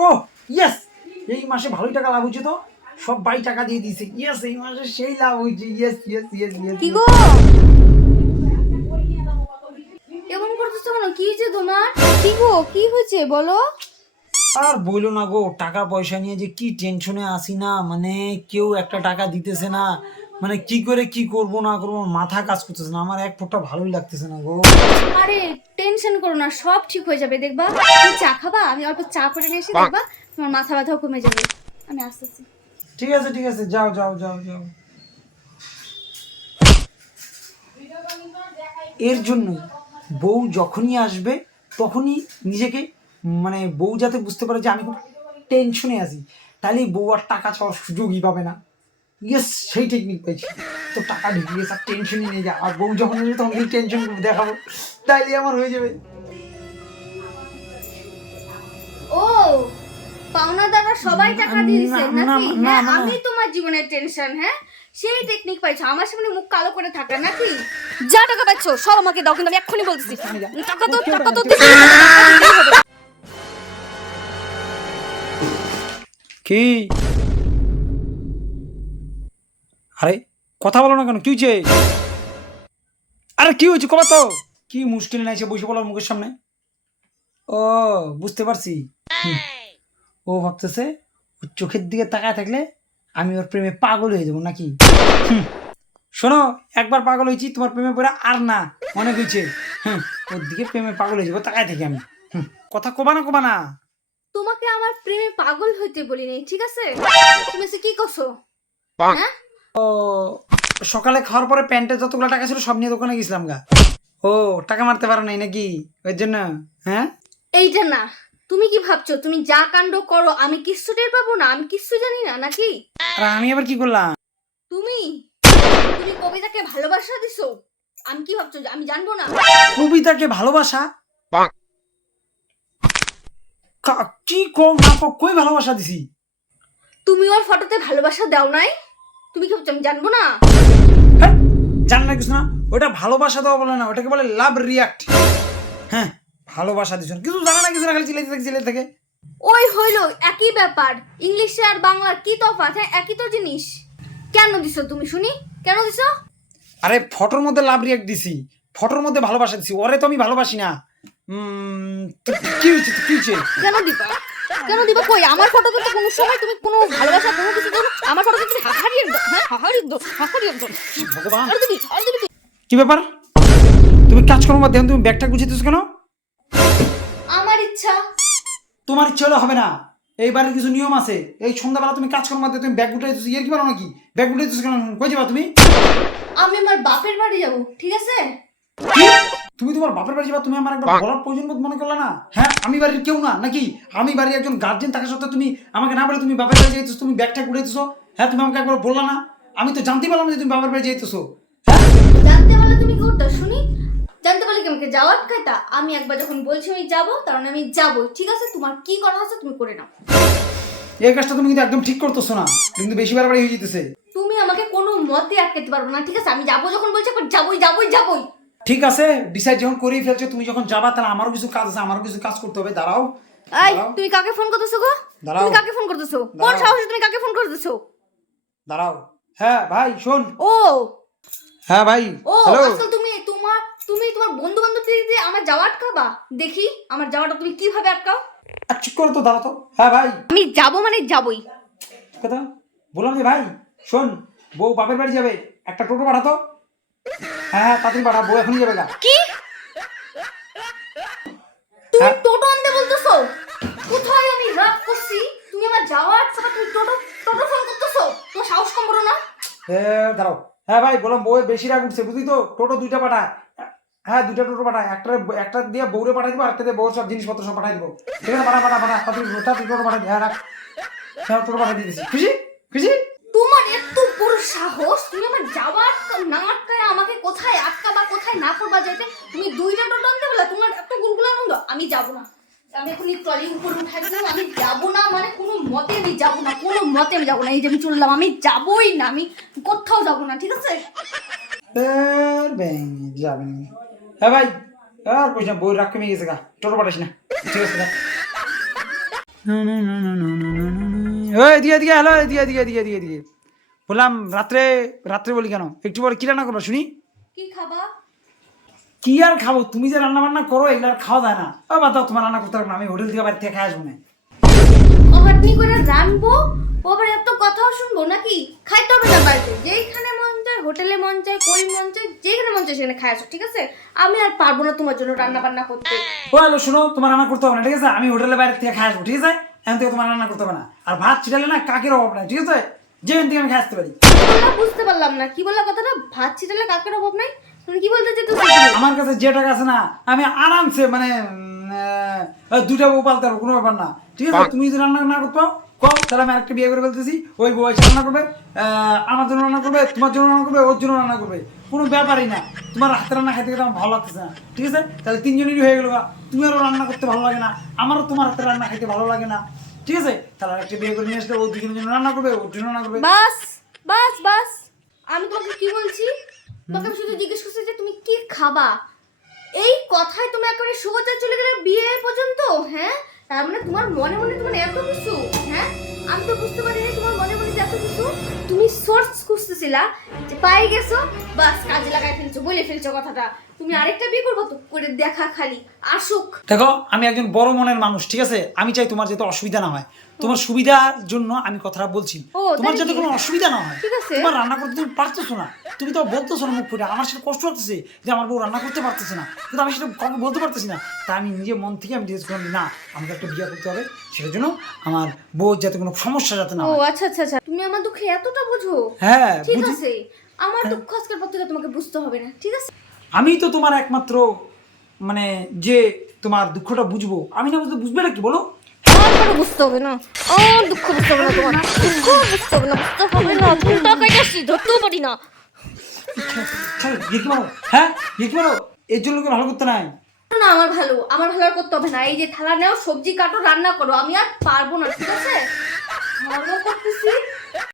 ও yes, এই মাসে ভালোই টাকা লাভ হচ্ছে তো, সব বাই টাকা দিয়ে দিয়েছে। ইয়েস, এই মাসে সেই লাভ হয়েছে। Yes yes yes yes. কি গো এমন করতেছো কেন? কি হয়েছে তোমার? কি গো কি হয়েছে বলো? আর বইলো না গো, টাকা পয়সা নিয়ে যে কি টেনশনে আসি না, মানে কেউ একটা টাকা দিতেছে না, মানে কি করে কি করব না করবো মাথা কাজ করতেছে না, আমার এক ফোঁটা ভালোই লাগতেছে না গো। আরে টেনশন করো না, সব ঠিক হয়ে যাবে দেখবা। তুমি চা খাবা? আমি অল্প চা করে নিয়ে এসে দেখবা তোমার মাথা ব্যথাও কমে যাবে। আমি আসতেছি। ঠিক আছে ঠিক আছে, যাও যাও যাও যাও। এর জন্য বউ যখনই আসবে তখনই নিজেকে, মানে বউ যাতে বুঝতে পারে যে আমি খুব টেনশনে আছি, তাহলে বউ আর টাকা চাওয়ার সুযোগই পাবে না। ইয়েস, সেই টেকনিক পেয়েছি তো, টাকা ঢুকিয়ে গেছে আর টেনশনই নিয়ে যা, আর বউ যখন আসবে তখন এই টেনশন দেখাবো, তাইলে আমার হয়ে যাবে। ও পাওনাদাররা সবাই টাকা দিয়ে দিছে না, নাকি? না, হ্যাঁ, না। আমি তোমার জীবনের টেনশন। হ্যাঁ, সেই টেকনিক পাইছো আমার সামনে মুখ কালো করে থাকা নাকি? যা টাকা পাচ্ছো সব আমাকে দাও, কিন্তু আমি এক্ষুনি বলতেছি টাকা তো দিতেই হবে। কি? আরে কথা বলো না কেন, কি হয়েছে? আরে কি হয়েছে কবা তো, কি মুশকিল নাই সে বসে বলার মুখের সামনে? ও বুঝতে পারছি। হুম, ও ভাবতেছে ওর চোখের দিকে তাকায় থাকলে আমি ওর প্রেমে পাগল হয়ে যাবো নাকি? হুম, শোনো, একবার পাগল হয়েছি তোমার প্রেমে পড়ে, আর না, অনেক হয়েছে। হুম, ওর দিকে প্রেমে পাগল হয়ে যাবো তাকায় থাকি আমি। হুম, কথা কবা না কবা না। তোমাকে আমার প্রেমে পাগল হইতে বলি নাই, ঠিক আছে? তুমি এসে কি করছো? হ্যাঁ, ও সকালে খাওয়ার পরে প্যান্টে যতগুলো টাকা ছিল সব নিয়ে দোকানে গেছিলাম গা। ও টাকা মারতে পারো নাই নাকি ওই জন্য? হ্যাঁ, এইটা না। তুমি কি ভাবছো তুমি যা কাণ্ড করো আমি কিচ্ছু টের পাবো না? আমি কিচ্ছু জানি না নাকি? আর আমি আবার কি করলাম? তুমি তুমি কবিতাকে ভালোবাসা দিছো, আমি কি ভাবছো যে আমি জানবো না? কবিতাকে ভালোবাসা? কি কম না কই ভালোবাসা দিছি? তুমি ওর ফটোতে ভালোবাসা দাও নাই, তুমি কি ভাবছো আমি জানবো না? হ্যাঁ, জান না কিছু না, ওটা ভালোবাসা দেওয়া বলে না, ওটাকে বলে লাভ রিয়াক্ট। হ্যাঁ, ভালোবাসা দিছ কিছু জানা না, কিছু না, খালি চিলাইতে থাকে। ওই হইলো একই ব্যাপার, ইংলিশে আর বাংলার কি তফাৎ? হ্যাঁ, একই তো জিনিস। কেন দিছো তুমি শুনি, কেন দিছো? আরে ফটোর মধ্যে লাভ রিয়াক্ট দিছি, ফটোর মধ্যে ভালোবাসা দিছি, ওরে তো আমি ভালোবাসি না। তো কি হয়েছে, তো কি হয়েছে? কেন দিবা? কেন দিবা? কই আমার ফটোতে তো কোনো সময় তুমি কোনো ভালোবাসা কোনো কিছু দাও না। আমার ফটোতে তুমি হাহারিয়ে দাও, হ্যাঁ হাহারিয়ে দাও। ভগবান, আর দিবি কি ব্যাপার? তুমি কাজকর্ম বাদ দেখুন, তুমি ব্যাগটা গুছিয়েছো কেন? আমার ইচ্ছা। তোমার ইচ্ছে হলে হবে না, এই বাড়ির কিছু নিয়ম আছে। এই সন্ধ্যাবেলা তুমি কাজকর্ম বাদ দিয়ে তুমি ব্যাগ গুটাইছো, ইয়ে কি পারো নাকি? ব্যাগ গুটাইছো কেন, কই যাবা তুমি? আমি আমার বাপের বাড়ি যাব, ঠিক আছে? কি? তুমি তোমার বাপের বাড়ি যাবা? তুমি আমার একবার বলার প্রয়োজন বোধ মনে করলে না? হ্যাঁ, আমি বাড়ির কেউ না নাকি? আমি বাড়ির একজন গার্জেন থাকা সত্ত্বেও তুমি আমাকে না বলে তুমি বাপের বাড়ি যাইতেছো, তুমি ব্যাগটা গুটাইতেছো। হ্যাঁ, তুমি আমাকে একবার বললা না? আমি তো জানতে পারলাম যে তুমি বাপের বাড়ি যাইতেছো। হ্যাঁ, জানতে পারলে তুমি কি করতে শুনি? জানতে পারলে কি আমাকে যাওয়ার আটকাইতা? আমি একবার যখন বলছি আমি যাবো, তার মানে আমি যাবোই, ঠিক আছে? তোমার কি করা আছে তুমি করে নাও। এই কাজটা তুমি কিন্তু একদম ঠিক করতেছো না, কিন্তু বেশি বারবারই হয়ে যেতেছে। তুমি আমাকে কোনো মতে আটকাতে পারবে না, ঠিক আছে? আমি যাবো যখন বলছি একবার যাবোই। ঠিক আছে, ডিসাইড যখন করেই ফেলছো, তুমি যখন যাবা তাহলে আমারও কিছু কাজ আছে, আমারও কিছু কাজ করতে হবে। দাঁড়াও এই দাঁড়াও তুমি কাকে ফোন করতেছো গো? দাঁড়াও তুমি কাকে ফোন করতেছো? কোন দাঁড়াও সাহসে তুমি কাকে ফোন করতেছো? দাঁড়াও। হ্যাঁ ভাই শোন। ও হ্যাঁ ভাই, ও হ্যালো। আজকাল তুমি তোমার বন্ধু বান্ধব দিয়ে আমার যাওয়া আটকাবা? দেখি আমার যাওয়াটা তুমি কিভাবে আটকাও। চুপ করো তো, দাঁড়াও তো। হ্যাঁ ভাই, আমি যাবো মানে যাবোই। কথা বললাম যে ভাই শোন, বউ বাপের বাড়ি যাবে, একটা টোটো পাঠাতো। হ্যাঁ হ্যাঁ, তাড়াতাড়ি পাঠা, বউ এখনই যাবে গা। কি? তুমি হ্যাঁ টোটো আনতে বলতেছো? কোথায় আমি রাগ করছি? তুমি আমার যাওয়া আটকাবা, তুমি টোটো টোটো ফোন করতেছো? তোমার সাহস কম বড় না? দাঁড়াও। হ্যাঁ ভাই বললাম, বউয়ের বেশি রাগ উঠছে বুঝলি তো, টোটো দুইটা পাঠায়। হ্যাঁ, দুইটা টোটো পাঠায়, একটা দিয়ে বউরে পাঠাই দিবো, একটা দিয়ে বউর সব জিনিসপত্র সব পাঠাই দিবো। ঠিক আছে, পাঠা তাড়াতাড়ি টোটো পাঠাই দিই। হ্যাঁ রাখ, হ্যাঁ টোটো পাঠাই দিয়েছি। খুশি খুশি? তোমার এত বড় সাহস, তুমি আমার যাওয়া না আটকায় আমাকে কোথায় আটকাবা কোথায় না করবা যাইতে? তুমি দুইটা টোটো আনতে বলে তোমার এত গুলগুলা আনন্দ? আমি যাব না। আমি এখনই ট্রলি উপর উঠাই দিলাম, আমি যাব না, মানে কোনো মতে আমি যাব না, কোনো মতে আমি যাব না। এই যে আমি চললাম, আমি যাবই না, আমি কোথাও যাব না, ঠিক আছে? যাবে না। হ্যাঁ ভাই, আর কইস না, বউয়ের রাগ কমে গেছে গা, টোটো পাঠাইস না। ঠিক আছে রাখ। ওই দিয়ে দিয়ে হ্যালো দিয়ে দিয়ে দিয়ে দিয়ে দিয়ে বললাম রাত্রে রাত্রে বলি কেন একটু পরে কি রান্না করবো শুনি? কি খাবা? কি আর খাবো? তুমি যে রান্না বান্না করো এগুলো আর খাওয়া যায় না। ও বাদ দাও, তোমার রান্না করতে পারবো না, আমি হোটেল থেকে বাড়ি থেকে খাই আসবো না। ওভারনি করে রানবো, ওবার এত কথাও শুনবো নাকি? খাইতে হবে না বাড়িতে, যেইখানে মন চায় হোটেলে মন চায় কই মন চায় যেখানে মন চায় সেখানে খাই আসো, ঠিক আছে? আমি আর পারবো না তোমার জন্য রান্না বান্না করতে। ও হ্যালো শোনো, তোমার রান্না করতে হবে না, ঠিক আছে? আমি হোটেলের বাইরে থেকে খাই আসবো, ঠিক আছে? এখান থেকে তোমার রান্না করতে হবে না। আর ভাত ছিটালে না কাকের অভাব নাই, ঠিক আছে? যেখান থেকে আমি খাই আসতে পারি। বুঝতে পারলাম না কি বললা কথাটা, ভাত ছিটালে কাকের অভাব নাই? তুমি কি বলতে চাইছো? আমার কাছে যে টাকা আছে না, আমি আরামসে মানে দুইটা বউ পালতে পারবো, কোনো ব্যাপার না, ঠিক আছে? তুমি যদি রান্না না করতে পারো কম, তাহলে আমি আরেকটা বিয়ে করে ফেলতেছি। ওই বউ এসে রান্না করবে, আমার জন্য রান্না করবে, তোমার জন্য রান্না করবে, ওর জন্য রান্না করবে, কোনো ব্যাপারই না। তোমার হাতে রান্না খাইতে গেলে আমার ভালো লাগতেছে না, ঠিক আছে? তাহলে তিনজনেরই হয়ে গেল। তুমিও রান্না করতে ভালো লাগে না, আমারও তোমার হাতে রান্না খাইতে ভালো লাগে না, ঠিক আছে? তাহলে আরেকটা বিয়ে করে নিয়ে আসলে ও দুজনের জন্য রান্না করবে, ওর জন্য রান্না করবে। বাস বাস বাস, আমি তোমাকে কি বলছি, তোমাকে আমি শুধু জিজ্ঞেস করছি যে তুমি কি খাবা। এই কথায় তুমি একেবারে সোজা চলে গেলে বিয়ে পর্যন্ত, হ্যাঁ? তার মানে তোমার মনে মনে তোমার এত কিছু, হ্যাঁ? আমি তো বুঝতে পারিনি তোমার মনে মনে যে এত কিছু। তুমি সোর্স খুঁজতেছিলা, যে পাই গেছো, বাস কাজে লাগাই ফেলছো, বলে ফেলছো কথাটা। তুমি আরেকটা বিয়ে করবো তো, করে দেখা খালি আসুক। দেখো আমি একজন বড় মনের মানুষ, ঠিক আছে? আমি চাই তোমার যাতে অসুবিধা না হয়, তোমার সুবিধার জন্য আমি কথাটা বলছি। ও, তোমার তাই যাতে নাকি? কোনো অসুবিধা না হয়। ঠিক আছে। তোমার রান্না করতে তুমি পারতেছো না, তুমি তো বলতেছো না মুখ ফুটে। আমার সেটা কষ্ট লাগতেছে যে আমার বউ রান্না করতে পারতেছে না, কিন্তু আমি সেটা কাউকে বলতে পারতেছি না। তাই আমি নিজের মন থেকে আমি ডিসাইড করলাম না, আমাকে একটা বিয়ে করতে হবে, সেটার জন্য আমার বউ যাতে কোনো সমস্যা যাতে না ও হয়। আচ্ছা আচ্ছা আচ্ছা, তুমি আমার দুঃখে এতটা বুঝো? হ্যাঁ ঠিক বুঝি। আছে, আমার দুঃখ আজকের পর থেকে তোমাকে বুঝতে হবে না, ঠিক আছে? আমি তো তোমার একমাত্র মানে যে তোমার দুঃখটা বুঝবো, আমি না বুঝতে বুঝবে না কি বলো? আমার কোনো বুঝতে হবে না, আমার দুঃখ বুঝতে হবে না, তোমার দুঃখ বুঝতে হবে না, বুঝতে হবে না। তুমি টাকা যাচ্ছি ধরতেও পারি না। কি মারো, হ্যাঁ কি মারো, এর জন্য কি ভালো করতে নাই? না, আমার ভালো আর করতে হবে না। এই যে থালা নাও, সবজি কাটো, রান্না করো, আমি আর পারবো না, ঠিক আছে? ভালো করতেছি